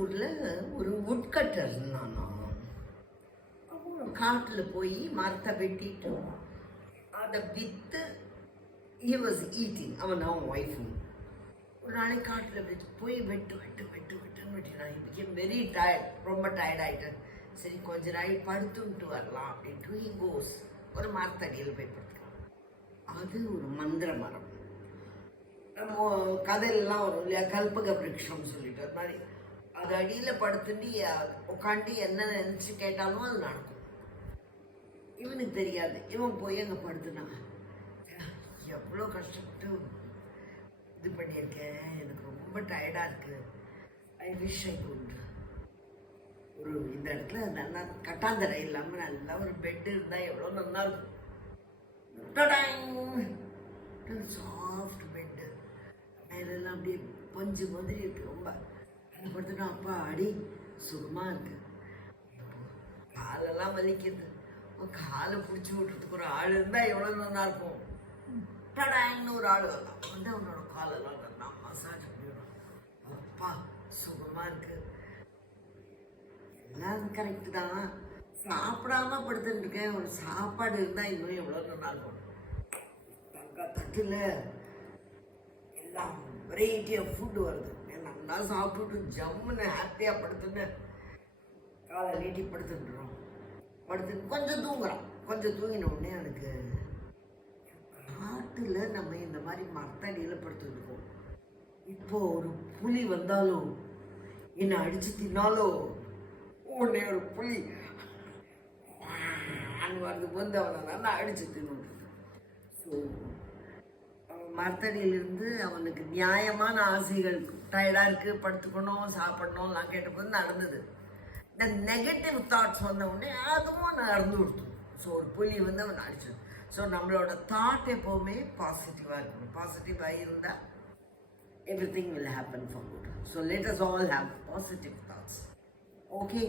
ஊரில் ஒரு உட்கட்டர் இருந்தானா. அவன் காட்டில் போய் மரத்தை வெட்டிட்டு அதை விற்று he was eating. அவன் ஒய்ஃபும் ஒரு நாளைக்கு காட்டில் போய் வெட்டுன்னு வெட்டினான். he became very tired. ரொம்ப டயர்ட் ஆகிட்டான். சரி கொஞ்ச நாள் படுத்துன்ட்டு வரலாம் அப்படின்ட்டு he goes. ஒரு மரத்தடியில் போய் படுத்துக்கலாம். அது ஒரு மந்திர மரம். நம்ம கதையிலலாம் வரும் இல்லையா, கல்பக விருட்சம் சொல்லிட்டு அது மாதிரி. அது அடியில் படுத்துட்டு உட்காந்து என்ன நினச்சி கேட்டாலும் அது நடக்கும். இவனுக்கு தெரியாது. இவன் போய் அங்கே படுத்துனான். எவ்வளோ கஷ்டப்பட்டு இது பண்ணியிருக்கேன், எனக்கு ரொம்ப டயர்டாக இருக்குது, ஐ விஷ் ஐ குட். ஒரு இந்த இடத்துல நல்லா கட்டாந்தரை இல்லாமல் நல்லா ஒரு பெட்டு இருந்தால் எவ்வளோ நல்லா இருக்கும். சாஃப்ட் பெட்டு, மேலெல்லாம் அப்படியே பஞ்சு மாதிரி இருக்கு. ரொம்ப படுத்துனா அப்பா அடி சுகமாக இருக்கு. காலெல்லாம் வலிக்குது. காலை பிடிச்சி விட்டுறதுக்கு ஒரு ஆள் இருந்தால் எவ்வளோ நல்லா இருக்கும். டடாங்னு ஒரு ஆள் வரலாம் வந்து அவனோட காலெல்லாம் நல்லா மசாஜ் பண்ணிவிடும். அப்பா சுகமாக இருக்கு. எல்லாம் கரெக்டு தான். சாப்பிடாம படுத்துட்டு இருக்கேன். ஒரு சாப்பாடு இருந்தால் இன்னும் எவ்வளோ நல்லா இருக்கும். தங்க தட்டில் எல்லாம் வெரைட்டி ஆஃப் ஃபுட்டு வருது. நல்லா சாப்பிட்டுட்டு ஜம்முன்னு ஹாப்பியாக படுத்துன்னு காலை நீட்டி படுத்துட்டுறோம். படுத்து கொஞ்சம் தூங்குறான். கொஞ்சம் தூங்கின உடனே எனக்கு காட்டில் நம்ம இந்த மாதிரி மரத்தடியில் படுத்துருக்கோம். இப்போ ஒரு புலி வந்தாலும் என்னை அடித்து தின்னாலோ உடனே ஒரு புலி வருது வந்து அவனை நல்லா அடித்து தின்னு. ஸோ அவன் மரத்தடியிலிருந்து அவனுக்கு நியாயமான ஆசைகள், டயர்டாக இருக்குது படுத்துக்கணும் சாப்பிடணும்லாம் கேட்டபோது நடந்தது. இந்த நெகட்டிவ் தாட்ஸ் வந்த உடனே அதுவும் நடந்து கொடுத்தோம். ஸோ ஒரு புலி வந்து அவன் அடிச்சிடும். ஸோ நம்மளோட தாட் எப்போவுமே பாசிட்டிவாக இருக்கணும். பாசிட்டிவாக இருந்தால் everything will happen for good. So let us all have positive thoughts. Okay?